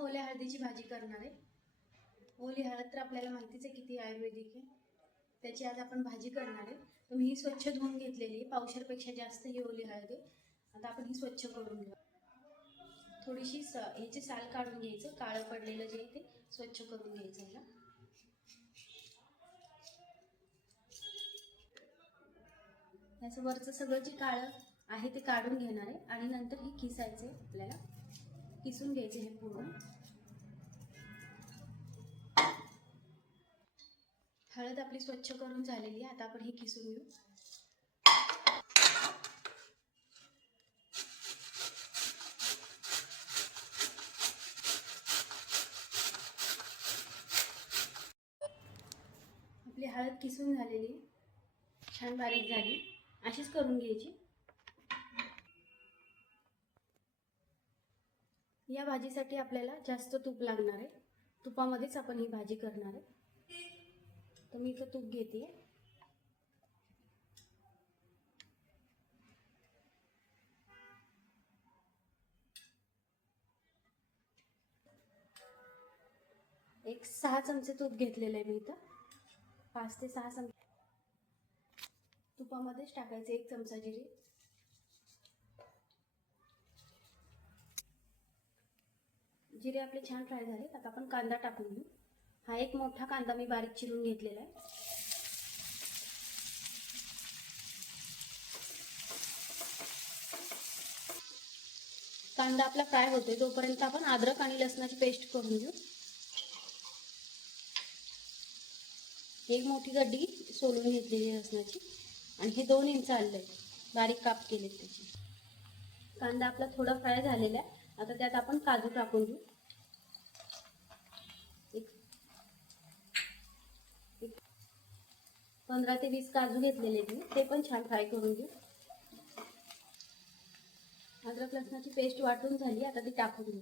ओल्या हळदीची भाजी करणार आहे। ओली हळद तर आपल्याला माहितीच आहे किती आयुर्वेदिक आहे, त्याची आज आपण भाजी करणार आहे। तर मी ही स्वच्छ धुवून घेतलेली आहे, पावशेरपेक्षा जास्त ही ओली हळद आहे। आता आपण ही स्वच्छ करून घेऊ। थोडीशी ह्याची साल काढून घ्यायचं, काळं पडलेलं जे ते स्वच्छ करून घ्यायचं याला। याचं वरचं सगळं जे काळं आहे ते काढून घेणार आहे आणि नंतर हे किसायचे, आपल्याला किसून घ्यायचे हे पूर्ण। हळद आपली स्वच्छ करून झालेली आहे, आता आपण हे किसून घेऊ। आपली हळद किसून झालेली, छान बारीक झाली, अशीच करून घ्यायची। या भाजीसाठी आपल्याला जास्त तूप लागणार आहे, तुपामध्येच आपण ही भाजी करणार आहे। तर मी इथं तूप घेते। एक 6 चमचे तूप घेतलेलं आहे मी इथं, 5 ते 6 चमचे तुपामध्येच टाकायचे। 1 चमचा जिरे, जिरे आपले छान फ्राय झाले। आता आपण कांदा टाकून घेऊ। हा एक मोठा कांदा मी बारीक चिरून घेतलेला आहे। कांदा आपला फ्राय होतोय तोपर्यंत आपण अद्रक आणि लसणाची पेस्ट करून घेऊ। एक मोठी गड्डी सोलून घेतलेली लसणाची आणि हे 2 इंच आलं बारीक काप केले त्याचे। कांदा आपला थोडा फ्राय झालेला आहे, आता त्यात आपण काजू टाकून घेऊ। 15 ते 20 काजू घेतलेले मी, ते पण छान फ्राय करून घेऊ। अद्रक लसणाची पेस्ट वाटून झाली, आता ती टाकून घेऊ।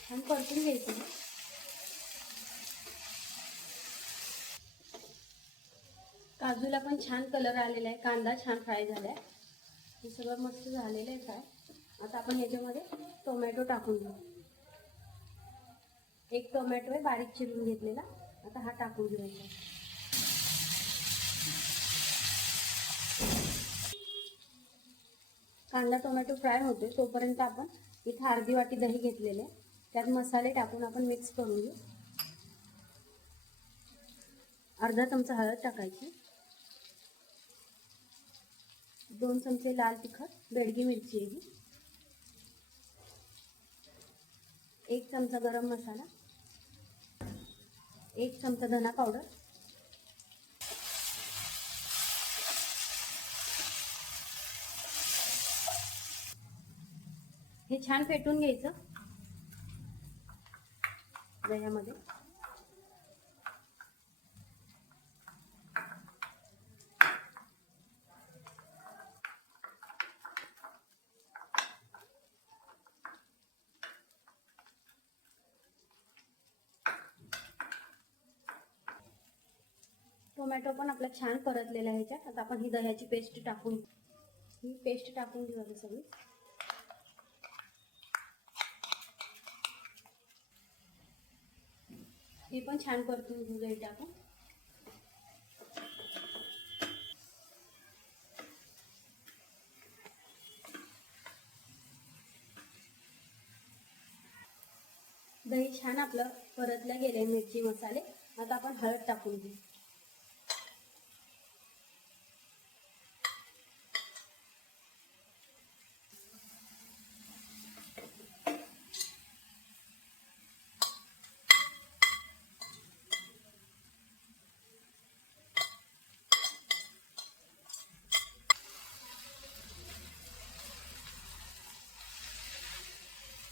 छान परतून घ्यायचं। काजूला पण छान कलर आलेला आहे, कांदा छान फ्राय झालाय, हे सगळं मस्त झालेलं आहे फ्राय। आता आपण याच्यामध्ये टोमॅटो टाकून घेऊ। एक टोमॅटो आहे बारीक चिरून घेतलेला, आता हा टाकून घेऊया। कांदा टोमॅटो फ्राय होतोय तोपर्यंत आपण इथे अर्धी वाटी दही घेतलेले, त्यात मसाले टाकून आपण मिक्स करून घेऊ। अर्धा चमचा हळद टाकायची, 2 चमचे लाल तिखट बेडगी मिरची आहे, 1 चमचा गरम मसाला, 1 चमचा धना पावडर, हे छान फेटून घ्यायचं दह्यामध्ये। टोमॅटो पण आपला छान परतलेला आहे ह्याच्यात। आता आपण ही दह्याची पेस्ट टाकून घेऊ सगळी। हे पण छान परतून घेऊ दही टाकून। दही छान आपलं परतलं गेले, मिरची मसाले। आता आपण हळद टाकून घेऊ।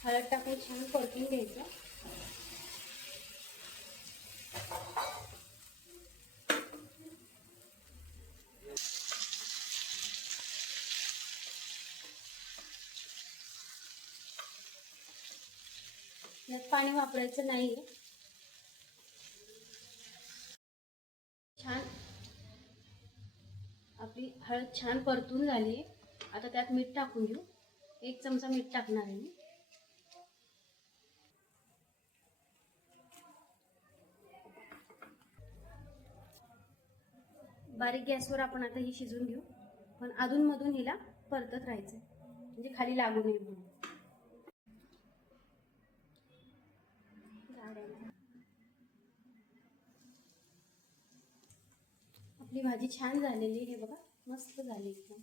हळद टाकून छान परतून घ्यायचं। यात पाणी वापरायचं नाही। छान आपली हळद छान परतून झाली, आता त्यात मीठ टाकून घेऊ. 1 चमचा मीठ टाकणार आहे मी. बारीक गॅसवर आपण आता ही शिजवून घेऊ, पण अधूनमधून हिला परतत राहायचं म्हणजे खाली लागू नये म्हणून. आपली भाजी छान झालेली आहे बघा, मस्त झाली एकदम.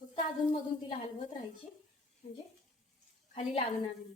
फक्त अधूनमधून तिला हलवत राहायची म्हणजे खाली लागणार नाही.